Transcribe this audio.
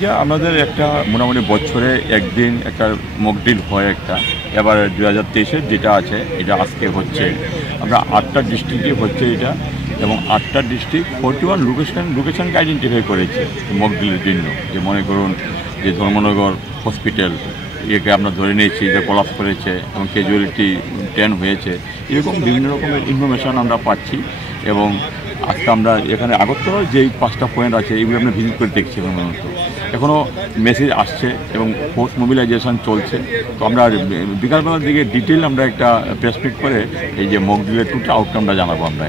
এটা আমাদের একটা মোটামুটি বছরে একদিন একটা মক ড্রিল হয় একটা। এবার 2023-এর যেটা আছে এটা আজকে হচ্ছে। আমরা 8টা ডিস্ট্রিক্টে হচ্ছে এটা, এবং 8টা ডিস্ট্রিক্ট 41 লোকেশনকে আইডেন্টিফাই করেছে মক ড্রিলের জন্য। যে মনে করুন যে ধর্মনগর হসপিটাল একে আমরা ধরে নিয়েছি যে কোলাপস করেছে এবং ক্যাজুয়ালিটি 10 হয়েছে। এরকম বিভিন্ন রকমের ইনফরমেশান আমরা পাচ্ছি। এবং আজকে আমরা এখানে আগরতলার যেই 5টা পয়েন্ট আছে এগুলো আমরা ভিজিট করে দেখছি। মূলত এখনও মেসেজ আসছে এবং ফোর্স মোবিলাইজেশন চলছে। তো আমরা বিকালবেলার দিকে ডিটেল আমরা একটা প্রেস মিট করে এই যে মক ড্রিলের টোটাল আউটকামটা জানাবো আমরা।